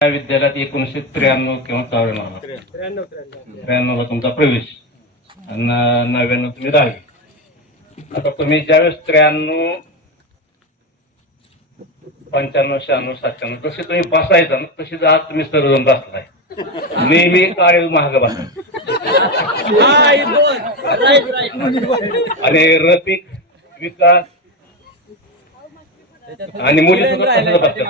या विद्यालयात एकोणीसशे त्र्याण्णव किंवा त्र्याण्णव त्र्याण्णवला तुमचा प्रवेश. आणि नव्याण्णव तुम्ही दहावी. आता तुम्ही ज्यावेळेस त्र्याण्णव पंच्याण्णव शहाण्णव सातशहाण्णव तसे तुम्ही बसायचा ना तशीच आज तुम्ही सर्वजण बसलाय नेहमी काळे महाग बसाय आणि रफिक विकास आणि मुली सुद्धा तसंच बसतात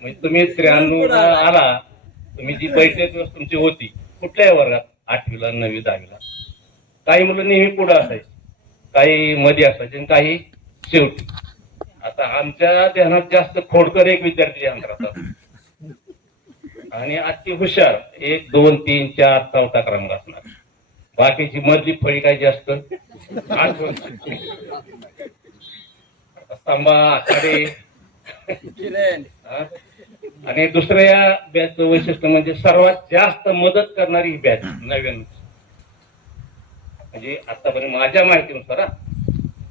म्हणजे तुम्ही त्र्याण्णव आला. तुम्ही जी बैठक तुमची होती कुठल्याही वर्गात आठवीला नववी दहावीला काही मुलं नेहमी पुढे असायची. काही मध्ये असायचे आणि काही शेवटी. आता आमच्या ध्यानात जास्त खोडकर एक विद्यार्थी ध्यानात राहतात आणि अति हुशार एक दोन तीन चार चौथा क्रमांक असणार. बाकीची मधली फळी काही जास्त. आखाडे? आणि दुसरं या बॅचचं वैशिष्ट्य म्हणजे सर्वात जास्त मदत करणारी ही बॅच नवीन. म्हणजे आतापर्यंत माझ्या माहितीनुसार हा.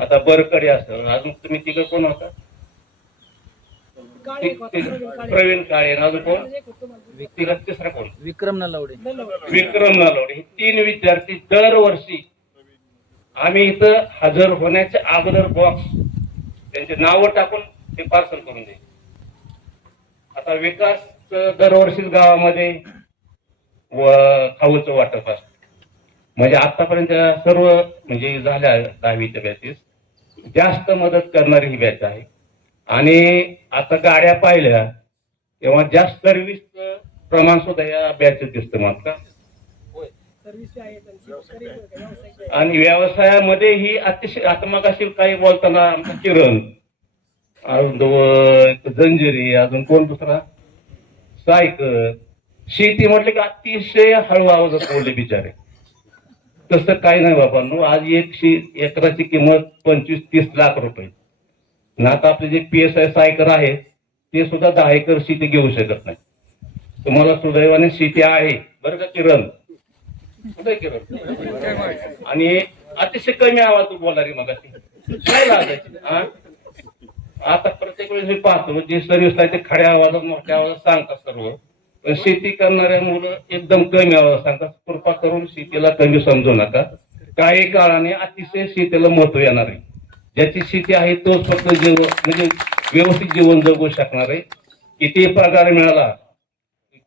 आता बरकडे असेल अजून तुम्ही तिकडे कोण होता? प्रवीण काळे. अजून कोण? तिला तिसरा कोण? विक्रम नलावडे. विक्रम नलवडे. हे तीन विद्यार्थी दरवर्षी आम्ही इथं हजर होण्याच्या अगोदर बॉक्स त्यांचे नावं टाकून ते पार्सल करून दे आता विकास दरवर्षीच गावामध्ये व खाऊचं वाटप असत. म्हणजे आतापर्यंत सर्व म्हणजे झाल्या दहावीच्या बॅचेस जास्त मदत करणारी ही बॅच आहे. आणि आता गाड्या पाहिल्या तेव्हा जास्त सर्व्हिस प्रमाण सुद्धा या बॅचेस दिसतं मात्र का सर्व्हिस आहे त्यांची तरी व्यावसायिक आहे. आणि व्यवसायामध्ये ही अतिशय आता मग अशी काही बोलताना आमचा किरण अजून जंजिरी अजून कोण दुसरा? सायकल. शेती म्हटलं की अतिशय हळू आवाजात बोलले बिचारे. तसं काही नाही बाबा आज एक शे एकराची किंमत पंचवीस तीस लाख रुपये. आणि आता आपले J P S I Saykar आहे ते सुद्धा दहा एकर शेती घेऊ शकत नाही. तुम्हाला सुदैवाने शेती आहे. बरं का किरण? कुठे आणि अतिशय कमी आवाज बोलणारी मग काय लागायची? आता प्रत्येक वेळेस मी पाहतो जे सर्व्हिस आहे ते खड्या आवाजात मोठ्या आवाजात सांगतात सर्व. पण शेती करणाऱ्या मुलं एकदम कमी आवाजात सांगतात. कृपा करून शेतीला कमी समजू नका. काही काळाने अतिशय शेतीला महत्त्व येणार आहे. ज्याची शेती आहे तोच फक्त जीव म्हणजे व्यवस्थित जीवन जगू शकणार आहे. किती पगार मिळाला?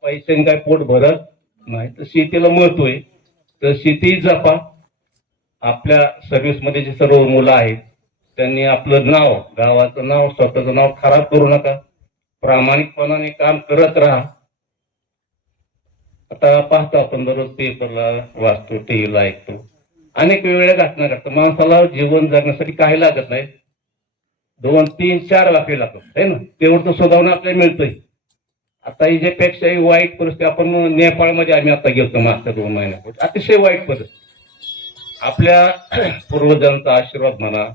पैशाने काय पोट भरत नाही. तर शेतीला महत्त्व आहे. तर शेती जपा. आपल्या सर्व्हिसमध्ये जे सर्व मुलं आहेत त्यांनी आपलं नाव गावाचं नाव स्वतःचं नाव खराब करू नका. प्रामाणिकपणाने काम करत राहा. आता पाहतो आपण दररोज पेपरला वाचतो टीव्हीला ऐकतो. अनेक वेगवेगळ्या घटना घडतात. माणसाला जीवन जगण्यासाठी काही लागत नाही. दोन तीन चार वाक्य लागतात. आहे ना? तेवढं तर स्वतःहून आपल्याला मिळतंय. आता हिच्यापेक्षाही वाईट परिस्थिती आपण नेपाळमध्ये आम्ही आता गेलतो मागच्या दोन महिन्यापूर्वी. अतिशय वाईट परिस्थिती. आपल्या पूर्वजांचा आशीर्वाद म्हणा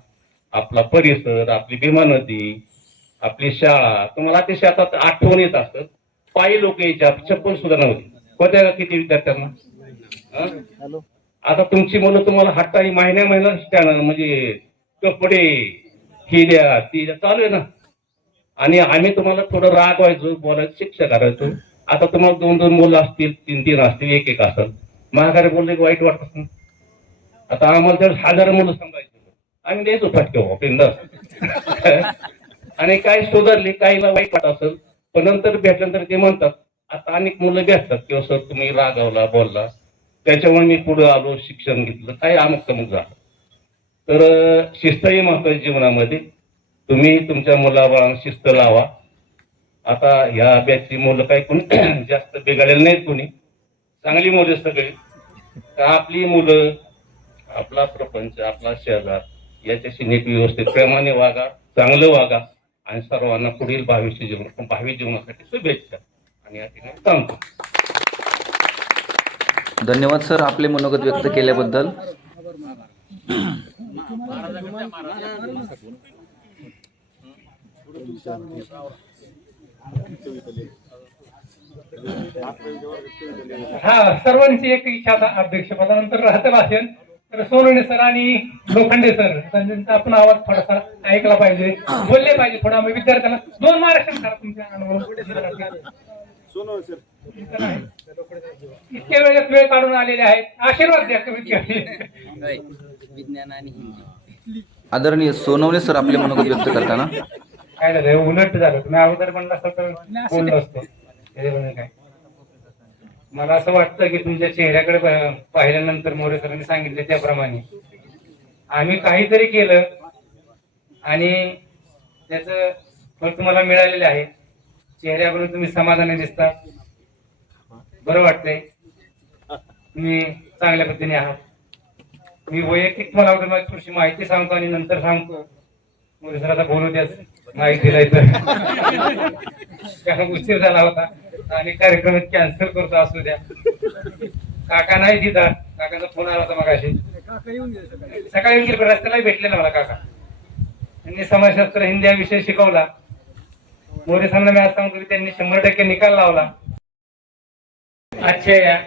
आपला परिसर आपली भीमा नदी आपली शाळा तुम्हाला अतिशय आता आठवण येत असत पायी लोक यायच्या चप्पल सुद्धा नव्हती. होत्या का किती विद्यार्थ्यांना? आता तुमची मुलं तुम्हाला हट्टाई महिन्या महिना स्टँड म्हणजे कपडे ही द्या ती द्या चालू आहे ना? आणि आम्ही तुम्हाला थोडं रागवायचो बोलायचं शिक्षा करायचो. आता तुम्हाला दोन दोन मुलं असतील तीन तीन असतील एक एक असेल. महागारी बोलले की वाईट वाटत आता आम्हाला तर हजार मुलं सांगायचे आम्ही द्यायचो फटके हो आणि काही सुधारले काहीला वाईट वाटत असेल पण नंतर भेटल्यानंतर ते म्हणतात आता अनेक मुलं भेटतात किंवा सर तुम्ही रागावला बोलला. त्याच्यामुळे मी पुढे आलो शिक्षण घेतलं काय अमुक तमुक झालं. तर शिस्त ही महत्वाची जीवनामध्ये. तुम्ही तुमच्या मुलाबाळांना शिस्त लावा. आता ह्या बॅचची मुलं काही कोणी जास्त बिघडलेली नाहीत कोणी. चांगली मुलं सगळी. तर आपली मुलं आपला प्रपंच आपला शेजार याच्याशी नीट व्यवस्थित प्रेमाने वागा चांगलं वागा आणि सर्वांना पुढील भावीचे जीवन भावी जीवनासाठी शुभेच्छा. आणि या ठिकाणी सांगतो धन्यवाद सर आपले मनोगत व्यक्त केल्याबद्दल. हा सर्वांची एक इच्छा आता अध्यक्षपदानंतर राहतेला असेल. तर सोनवणे सर आणि लोखंडे सर त्यांचा आपण आवाज थोडासा ऐकला पाहिजे. बोलले पाहिजे थोडा विद्यार्थ्यांना दोन महाराष्ट्र करा तुमच्या अनुभव इतक्या वेळेत वेळ काढून आलेले आहेत. आशीर्वाद द्या कमीत कमी विज्ञान आणि हिंदी आदरणीय सोनवणे सर आपले मनोगत व्यक्त करताना. काय झालं? उलट झालं. तुम्ही अगोदर म्हणलं असतं तर बोललो असतो. काय. मला असं वाटतं की तुमच्या चेहऱ्याकडे पाहिल्यानंतर मोरे सरांनी सांगितले त्याप्रमाणे. आम्ही काहीतरी केलं आणि त्याच फळ तुम्हाला मिळालेले आहे. चेहऱ्याकडून तुम्ही समाधानी दिसता. बरं वाटतंय. तुम्ही चांगल्या पद्धतीने आहात. मी वैयक्तिक माझी थोडीशी माहिती सांगतो आणि नंतर सांगतो. मोरे सर आता बोलू द्याच. माहिती दिलाय तर. कारण उशीर झाला होता. आणि कार्यक्रम कॅन्सल करतो असू द्या. काका नाही तिथं. काकाचा फोन आला होता मगाशी. सकाळी येऊन गेले, रस्त्यालाही भेटलेला मला काका. त्यांनी समाजशास्त्र हिंदी हा विषय शिकवला. मोरे सरांना मी आज सांगतो की त्यांनी शंभर टक्के निकाल लावला. आजच्या या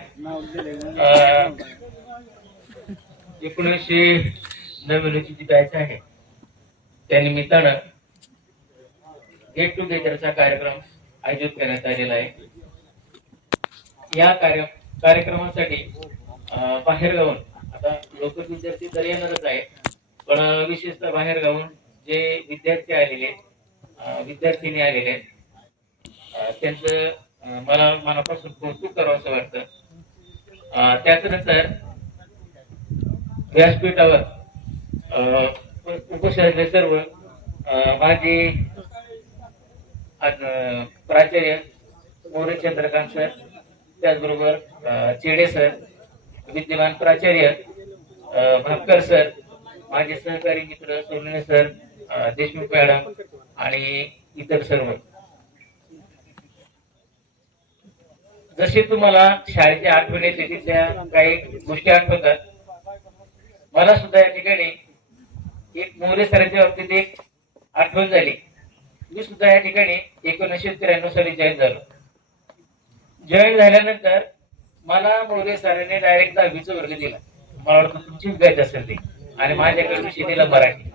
एकोणीसशे नव्याण्णवची जी बॅच आहे त्या निमित्तानं गेट टुगेदरचा कार्यक्रम आयोजित करण्यात आलेला आहे. या कार्य कार्यक्रमासाठी बाहेर गावून आता लोक विद्यार्थी तर येणारच आहे पण विशेषतः विशेषतः बाहेरगावून जे विद्यार्थी आलेले आहेत, विद्यार्थिनी आलेले आहेत, त्यांचं मला मनापासून कौतुक करावं असं वाटतं. त्याच्यानंतर व्यासपीठावर अं, उपस्थित सर्व अं, माझे प्राचार्य मोरे चंद्रकांत सर त्याचबरोबर चेडे सर विद्यमान प्राचार्य भापकर सर माझे सहकारी मित्र सोनने सर देशमुख मॅडम आणि इतर सर्व. जसे तुम्हाला शाळेच्या आठवणी येते तिथल्या काही गोष्टी आठवतात मला सुद्धा या ठिकाणी एक मोरे सरांच्या बाबतीत एक आठवण झाली. मी सुद्धा या ठिकाणी एकोणीसशे त्र्याण्णव साली जॉईन झालो. जॉईन झाल्यानंतर मला मोरे सरांनी डायरेक्ट दहावीचा वर्ग दिला. मला वाटतं तुमची बॅच असेल ती. आणि माझ्याकडे विषय दिला मराठी.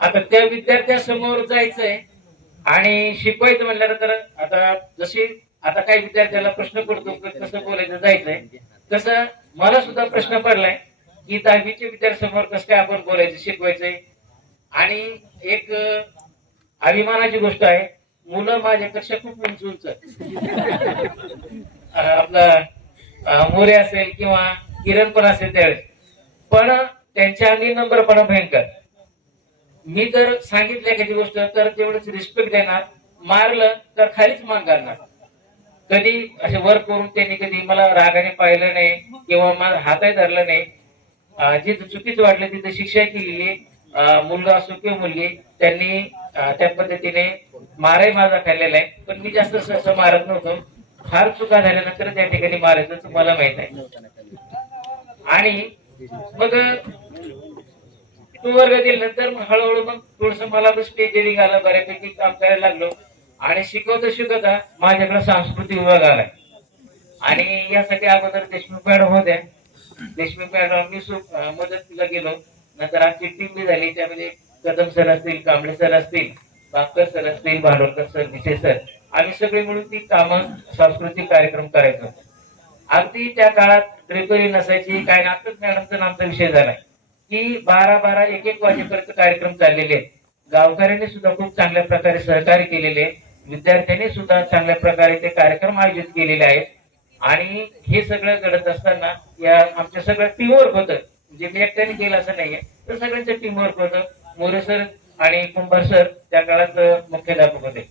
आता त्या विद्यार्थ्यासमोर जायचंय आणि शिकवायचं म्हणल्यानंतर आता जशी आता काही विद्यार्थ्याला प्रश्न पडतो कसं बोलायचं जायचंय. तसं मला सुद्धा प्रश्न पडलाय की दहावीच्या विद्यार्थ्यांसमोर कसं काय आपण बोलायचं शिकवायचंय? आणि एक अभिमानाची गोष्ट आहे मुलं माझ्यापेक्षा खूप उंच उंच आपला मोरे असेल किंवा किरण पण असेल त्यावेळेस. पण त्यांच्या अंगी नंबरपणा भयंकर. मी जर सांगितलं एखादी गोष्ट तर तेवढंच रिस्पेक्ट देणार. मारलं तर खालीच मान करणार कधी असे वर करून त्यांनी कधी मला रागाने पाहिलं नाही किंवा मला हाताही धरलं नाही. जे जिथं वाटलं तिथं शिक्षा केलेली मुलगा असो किंवा मुलगी त्यांनी त्या पद्धतीने मारही माझा खाल्लेला आहे. पण मी जास्त सहसा मारत नव्हतो. फार चुका झाल्यानंतर त्या ठिकाणी मारायचं तुम्हाला माहीत आहे. आणि मग तू वर्ग दिल्यानंतर मग हळूहळू मग थोडस मला स्टेज आलं बऱ्यापैकी काम करायला लागलो. आणि शिकवता शिकवता माझ्याकडे सांस्कृतिक विभाग आलाय. आणि यासाठी अगोदर देशमुख मॅडम होत्या. देशमुख मॅडम मी मदतीला गेलो. नंतर आमची टीम बी झाली. त्यामध्ये कदम सर असतील कांबळे सर असतील बाकर सर असतील भांडवलकर सर विशे सर. आम्ही सगळे मिळून ती कामं सांस्कृतिक कार्यक्रम करायचो. अगदी त्या काळात रेपरी नसायची काय नाटक मॅडमचा आमचा विषय झालाय. की बारा बारा एक एक वाजेपर्यंत कार्यक्रम चाललेले आहेत. गावकऱ्यांनी सुद्धा खूप चांगल्या प्रकारे सहकार्य केलेले विद्यार्थ्यांनी सुद्धा चांगल्या प्रकारे ते कार्यक्रम आयोजित केलेले आहेत. आणि हे सगळं घडत असताना या आमच्या सगळं टीमवर्क होतं. म्हणजे मी एकट्याने केलं असं नाहीये तर सगळ्यांचं टीमवर्क होतं. मोरे सर आणि कुंभार सर त्या काळात मुख्याध्यापक होते.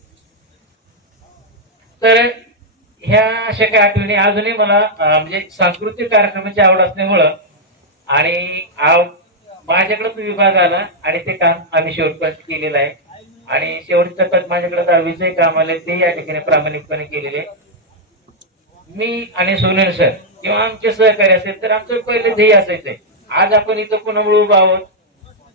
तर ह्या अशा काही आठवणी अजूनही मला म्हणजे सांस्कृतिक कार्यक्रमाची आवड असल्यामुळं आणि आव- माझ्याकडे तो विभाग आला आणि ते काम आम्ही शेवटपर्यंत केलेलं आहे. आणि शेवटच्या टप्प्यात माझ्याकडे दहावीचंही काम आले ते या ठिकाणी प्रामाणिकपणे केलेले मी आणि सोनेल सर किंवा आमचे सहकारी असेल तर आमचं पहिले ध्येय असायचंय आज आपण इथं कोणामुळे उभा आहोत?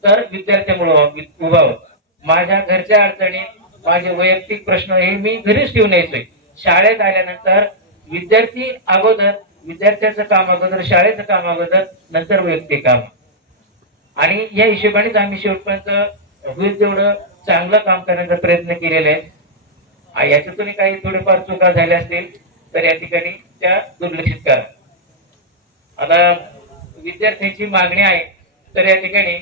तर विद्यार्थ्यामुळे उभा- उभा आहोत. माझ्या घरच्या अडचणी माझे वैयक्तिक प्रश्न हे मी घरीच ठेवून यायचोय. शाळेत आल्यानंतर विद्यार्थी अगोदर विद्यार्थ्याचं काम अगोदर शाळेचं काम अगोदर नंतर वैयक्तिक काम. आणि या हिशोबानेच आम्ही शेवटपर्यंत होईल तेवढं चांगलं काम करण्याचा प्रयत्न केलेला आहे आ, याच्यातूनही काही थोडेफार चुका झाल्या असतील तर या ठिकाणी त्या दुर्लक्षित करा. आता विद्यार्थ्यांची मागणी आहे तर या ठिकाणी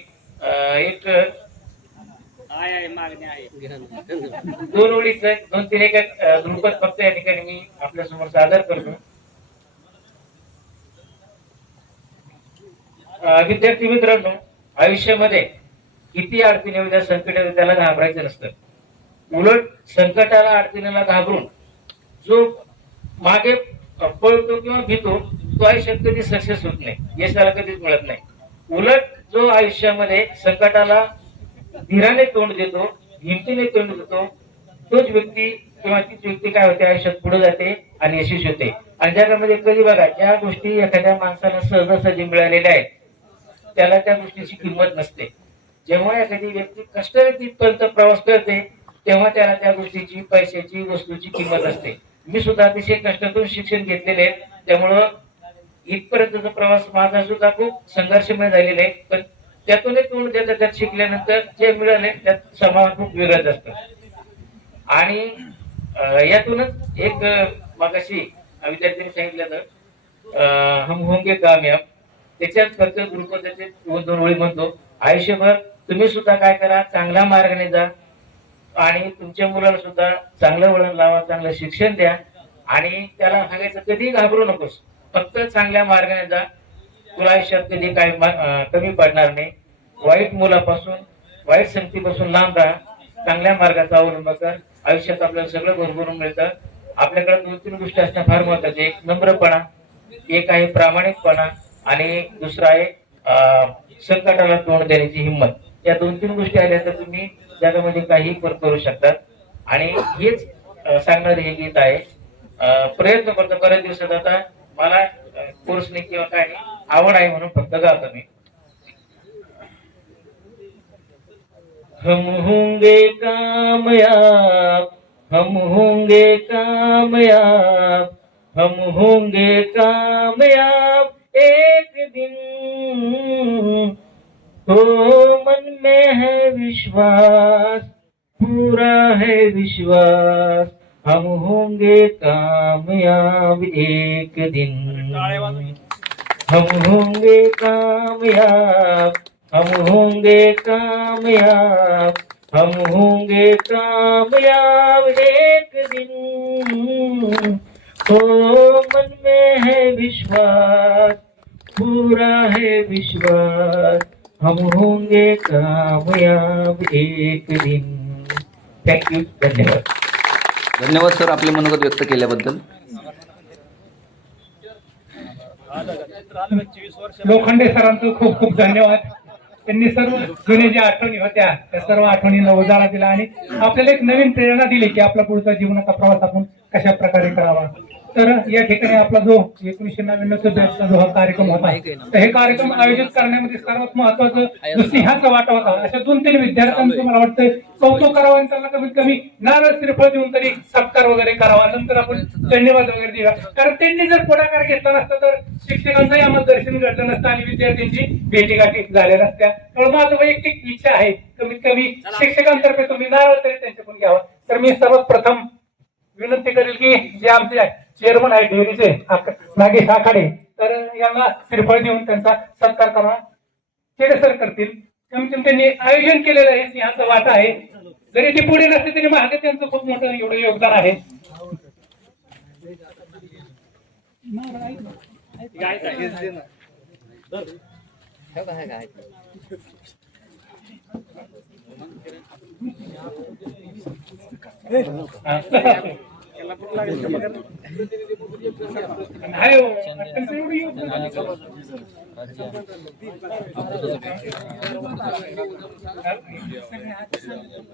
एक दोन ओळीच दोन तीन एक द्रुपद फक्त या ठिकाणी मी आपल्यासमोर सादर करतो. विद्यार्थी मित्रांनो आयुष्यामध्ये किती अडचणी येऊ द्या संकट येऊ त्याला घाबरायचं नसतं. उलट संकटाला अडचणीला घाबरून जो मागे पळतो किंवा भीतो तो आयुष्यात कधी सक्सेस होत नाही. यशाला कधीच मिळत नाही. उलट जो आयुष्यामध्ये संकटाला धीराने तोंड देतो हिमतीने तोंड देतो तोच व्यक्ती किंवा तीच व्यक्ती काय होते आयुष्यात पुढे जाते आणि यशस्वी होते. आणि जगामध्ये कधी बघा ज्या गोष्टी एखाद्या माणसाला सहजासहजी मिळालेल्या आहेत त्याला त्या गोष्टीची किंमत नसते. जेव्हा एखादी व्यक्ती कष्ट तिथपर्यंत प्रवास करते तेव्हा त्याला त्या गोष्टीची पैशाची वस्तूची किंमत असते. मी सुद्धा अतिशय कष्टातून शिक्षण घेतलेले आहे. त्यामुळं इथपर्यंतचा प्रवास माझा सुद्धा खूप संघर्षमय झालेला आहे. पण त्यातूनही तोंड देता त्यात शिकल्यानंतर जे मिळाले त्यात समाधान खूप वेगळंच असतं. आणि यातूनच एक मागाशी विद्यार्थ्यांनी सांगितलं तर हम होंगे कामयाब. त्याच्यात खर्च गुरुपदाचे दोन दोन ओळी म्हणतो. आयुष्यभर तुम्ही सुद्धा काय करा चांगल्या मार्गाने जा आणि तुमच्या मुलाला सुद्धा चांगलं वळण लावा चांगलं शिक्षण द्या आणि त्याला सांगायचं कधी घाबरू नकोस. फक्त चांगल्या मार्गाने जा. तुला आयुष्यात कधी काय कमी पडणार नाही. वाईट मुलापासून वाईट संगतीपासून लांब राहा. चांगल्या मार्गाचा अवलंब कर. आयुष्यात आपल्याला सगळं भरभरून मिळतं. आपल्याकडे दोन तीन गोष्टी असणं फार महत्त्वाचे एक नम्रपणा एक आहे प्रामाणिकपणा. आणि दुसरं आहे संकटाला तोंड देण्याची हिंमत. या दोन तीन गोष्टी आल्या तर तुम्ही जगामध्ये काही पण करू शकतात आणि हेच सांगणारे हे गीत आहे. प्रयत्न करतो बऱ्याच दिवसात आता मला कोर्सने किंवा काय नाही आवड आहे म्हणून फक्त गातो मी. हम होंगे कामयाब हम होंगे कामयाब हम होंगे कामयाब. एक दिन तो मन में है विश्वास पूरा है विश्वास। हम होंगे कामयाब एक दिन। हम होंगे कामयाब हम होंगे कामयाब हम होंगे कामयाब एक दिन। हो मन में है विश्वास पूरा है विश्वास हम होंगे कामयाब एक दिन. थँक्यू धन्यवाद. धन्यवाद सर आपले मनोगत व्यक्त केल्याबद्दल. लोखंडे सरांचं खूप खूप धन्यवाद. त्यांनी सर्व जुने ज्या आठवणी होत्या त्या सर्व आठवणींना उजाळा दिला आणि आपल्याला एक नवीन प्रेरणा दिली की आपला पुढचा जीवनाचा प्रवास आपण कशा प्रकारे करावा. तर या ठिकाणी आपला जो एकोणीशे नव्याण्णवचा बॅचचा जो हा कार्यक्रम होता तर हे कार्यक्रम आयोजित करण्यामध्ये सर्वात महत्वाचं सिंहाचा वाटा होता. अशा दोन तीन विद्यार्थ्यांचं मला वाटतं कौतुक करावं आणि त्यांना कमीत कमी नारळ श्रीफळ देऊन तरी सत्कार वगैरे करावा. नंतर आपण धन्यवाद वगैरे देऊया. कारण त्यांनी जर पुढाकार घेतला नसता तर शिक्षकांचंही आम्हाला दर्शन घडलं नसतं आणि विद्यार्थ्यांची भेटीगाठी झाल्या नसत्या. त्यामुळे माझं वैयक्तिक इच्छा आहे कमीत कमी शिक्षकांतर्फे तुम्ही नारळ तरी त्यांच्याकडून घ्यावा. तर मी सर्वात प्रथम विनंती करेल की जे आमचे चेअरमन आहेत डेअरीचे आक- नागेश आखाडे तर यांना श्रीफळ देऊन त्यांचा सत्कार करा. चेडेसर करतील? त्यांनी आयोजन केलेलं आहे सिंहाचा वाटा आहे. जरी ते पुढे नसते तरी मागे त्यांचं खूप मोठं एवढं योगदान आहे.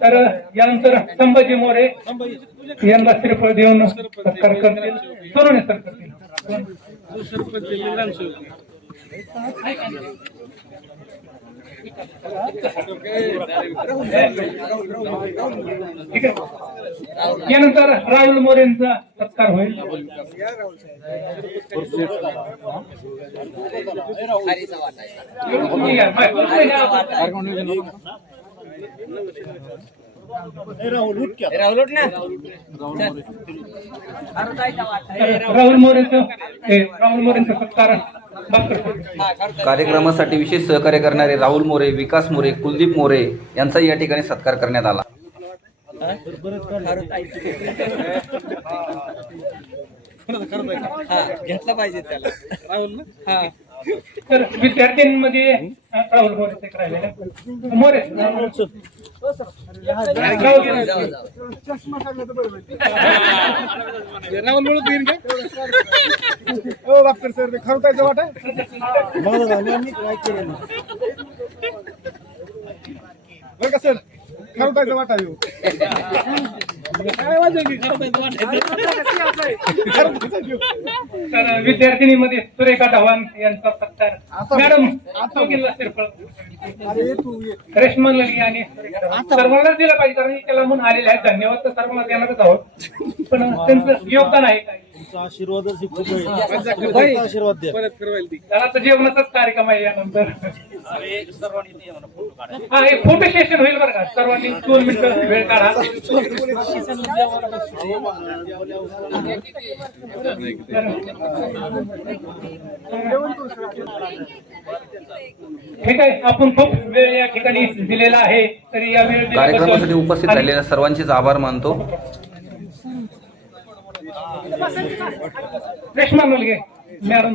तर यानंतर संभाजी मोरे यांना श्रीफळ देऊन सत्कार करतील. सोनवणे सर करतील. यानंतर राहुल मोरेंचा सत्कार होईल. राहुल मोरेंचा हे, राहुल मोरेंचा सत्कार कार्यक्रमासाठी विशेष सहकार्य करणारे राहुल मोरे विकास मोरे कुलदीप मोरे यांचा या ठिकाणी सत्कार करण्यात आला. तर विद्यार्थ्यांमध्ये राहुल मोरे ते राहिलेले. मोरे. राहुल. हो डॉक्टर सर ते खरवतायचं वाट बरं का सर खरवतायचं वाटा येऊ तर विद्यार्थिनीमध्ये सुरेखा धवान यांचा सत्कार. मॅडम दोघींना सिरफळ अरे तू ये. रेशमा लगी आणि सर्वांनाच दिलं पाहिजे कारण त्याला म्हणून आलेले आहेत. धन्यवाद तर सर्वांना देणारच आहोत. पण त्यांचं योगदान आहे काय ती त्याला तर जेवणाचाच कार्यक्रम आहे यानंतर. फोटो सेशन होईल बरं का? सर्वांनी दोन मिनिटं वेळ काढा. ठीक आहे आपण खूप वेळ या ठिकाणी दिलेला आहे तरी या वेळ कार्यक्रमासाठी उपस्थित राहिलेल्या सर्वांचेच आभार मानतो. रेश्मा मुलगे मॅडम.